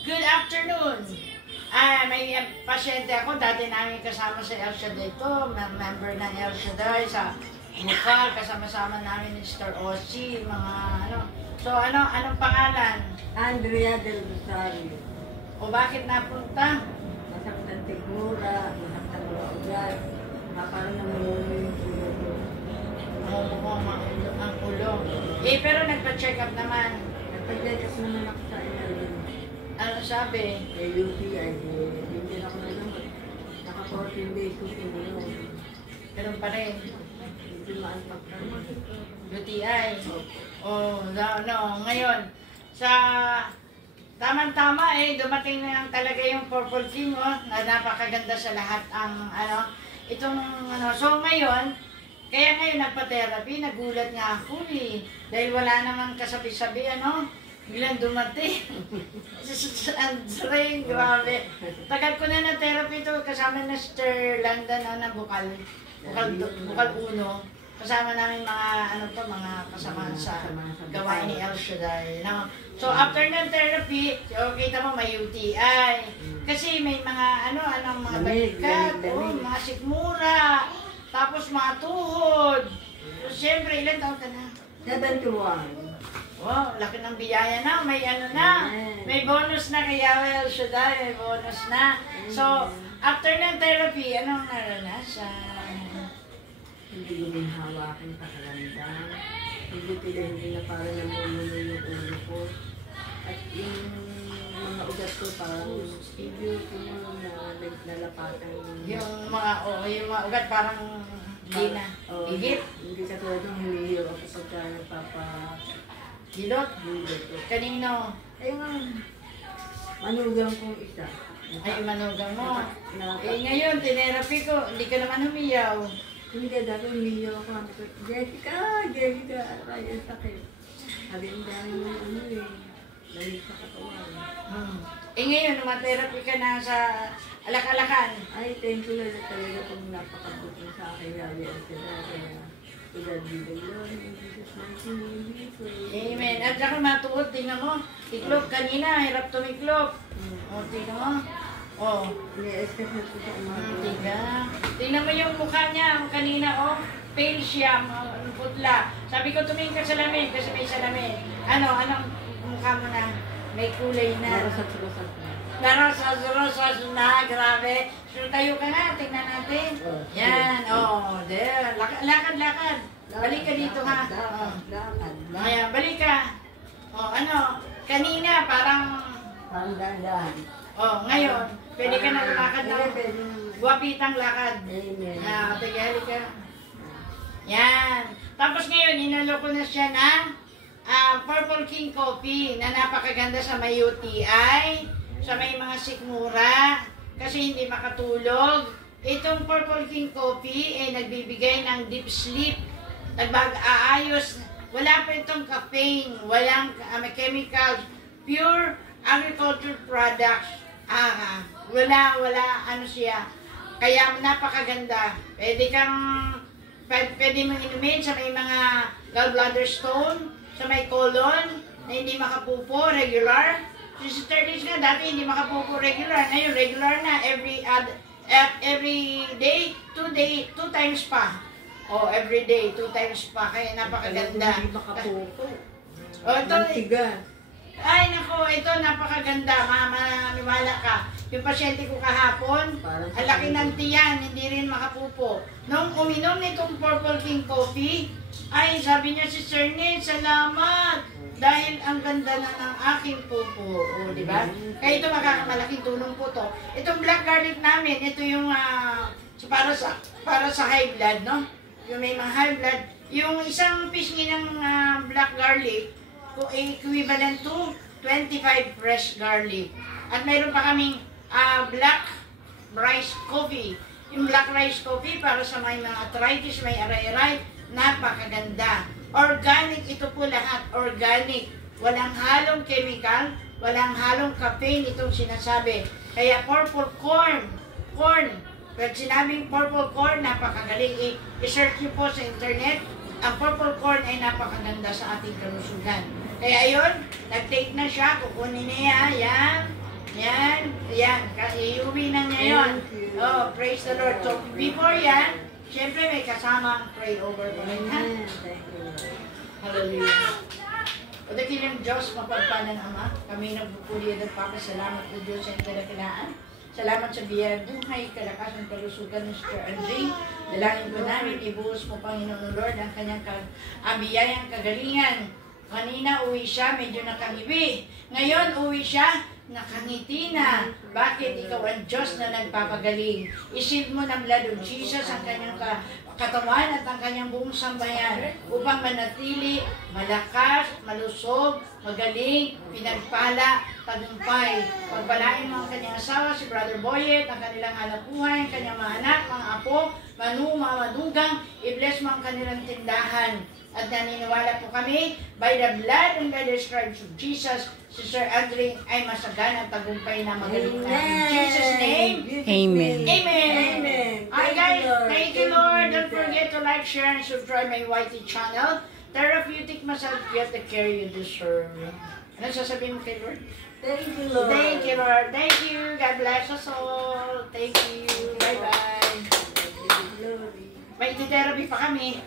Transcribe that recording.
Good afternoon. May pasyente ako, dati namin kasama sa El Shaddai ito, member ng El Shaddai sa Bukal, kasama-sama namin ni Mr. Ossie, mga ano. So anong pangalan? Andrea del Rosario. O bakit napunta? Masaktan sigura, masaktan mga ugat, parang namumuno yung ulo ko. Oo, ang ulo. Pero nagpa-check up naman. Nagpa-check up naman ako sa ilalim. Ano sabi? UTI, hindi ako na naman. Naka 14 days ko sinulo. Ganun pa rin. Hindi maanpagkaman. UTI. Ngayon, sa tama-tama dumating na talaga yung Purple King, na napakaganda sa lahat ang, So ngayon, kaya ngayon nagpa-therapy, nagulat nga ako dahil wala naman kasabi-sabi, biglang dumating. Andre, grabe. Tagal ko na therapy ito, kasama na Sir London, na Bukal 1. Kasama namin mga kasama sa gawain ni El Shaddai. So after ng therapy, kita mo may UTI. Kasi may mga mga balikat, mga sikmura, tapos mga tuhod. So, siyempre, ilan taon ka na? 71. Wow, laki ng biyaya na. May may bonus na kaya El Shaddai, may bonus na. So, after ng therapy, anong naranasan? Hindi guminhawakan pakaramdam. Hindi na parang namumuno yung ulo ko. At yung mga ugat ko parang video ko na nalapatan Yung mga ugat parang hindi na. Higit? Hindi ka tulad ng humihiyo ako pagka Hilot? Hilot. Kanino? Ay nga, manugang kong isa. Ay, manugang mo. Ngayon, tinerapy ko, hindi ka naman humiyaw. Hindi dati humihiyo ako. Jessica, kaya sakit. Sabi ang dami mo dahil sa katawan. Ngayon, therapy ka na sa alak-alakan. Ay, thank you Lord talaga kung napakabuti sa akin. Sabi ang kaya pinagbilang yun. In Jesus' mighty name we pray. Amen. At saka matuod, tingnan mo. Tiklop kanina, hirap tumiklop. Tingnan mo. Ini-exercise ko sa umaga. Tingnan mo yung mukha niya. Kanina, pale siya, putla. Sabi ko, tumingin ka sa lamin kasi may salamin. Anong mukha mo na? May kulay na. Narasat-rasat na. Narasat na, grabe. So, tayo ka na, tingnan natin. Yan, there. Lakad. Balik ka dito, ha? Lakad. Ayan, balik ka. Kanina, parang dahan. Ngayon, pwede ka na lumakad na. Guwapitang lakad. Amen. Tigali ka. Yan. Tapos ngayon, inalo ko na siya ng Purple King Coffee na napakaganda sa may UTI, sa may mga sikmura, kasi hindi makatulog. Itong Purple King Coffee ay nagbibigay ng deep sleep, nag-aayos, wala pa itong caffeine, walang chemicals, pure agriculture products. Wala siya. Kaya napakaganda. Pwede mo inumin sa may mga gallbladder stone, sa may colon, na hindi makapupo, regular. So, sa 3 days nga, dati hindi makapupo regular. Ngayon, regular na. Every day, 2 times pa. Every day, 2 times pa. Kaya napakaganda. Hindi makapupo. Ito, ay, nako, ito napakaganda. Maniwala ka. Yung pasyente ko kahapon, ang laki ng tiyan, hindi rin makapupo. Nung uminom nitong Purple King Coffee, ay, sabi niya si Sir Nate, salamat! Dahil ang ganda na ng aking pupo. Di ba? Kaya ito makakalaking tulong po to. Itong black garlic namin, ito yung para sa high blood, no? Yung may mga high blood. Yung isang pisngi ng black garlic, equivalent to 25 fresh garlic. At mayroon pa kaming black rice coffee. Yung black rice coffee para sa may mga arthritis, may aray-aray, napakaganda. Organic ito po lahat, organic. Walang halong chemical, walang halong caffeine itong sinasabi. Kaya purple corn. Pag sinabing purple corn, napakagaling. I-search nyo po sa internet. Ang purple corn ay napakaganda sa ating kalusugan. Kaya ayun, nag-take na siya, kukunin niya, yan. Yan, iuwi na niya yun. Oh, praise the Lord. So, before yan, syempre may kasamang pray over ko rin, ha? Hallelujah. O dakilang Diyos, mapagpalang Ama, kami nagpupuli at nagpapasalamat po Diyos sa intalakilaan. Salamat sa biyayang buhay, kalakasan, kalusugan ni Sister Andre. Dalangin po namin, ibuhos mo Panginoon Lord ang kanyang biyayang kagalingan. Kanina uwi siya, medyo nakangiwi. Ngayon uwi siya, nakangiti na. Bakit? Ikaw ang Diyos na nagpapagaling. Isin mo ng blood of Jesus ang kanyang katawan at ang kanyang buong sambayan upang manatili, malakas, malusog, magaling, pinagpala, tagumpay. Pagpalain mo ang kanyang asawa, si Brother Boyet, ang kanilang hanap buhay, ang kanyang mga anak, mga apo, manugang, i-bless mo ang kanilang tindahan. At naniniwala po kami, by the blood and by the stripes of Jesus, si Sir Andre ay masagana at tagumpay na magaling na. In Jesus' name, Amen. Amen. Amen. Alright guys, thank you Lord. Don't forget to like, share, and subscribe my YT channel. Therapeutic massage, get the care you deserve. Ano sasabihin mo kay Lord? Thank you, Lord. Thank you Lord. Thank you. God bless us all. Thank you. Bye-bye. Glory. May therapy pa kami.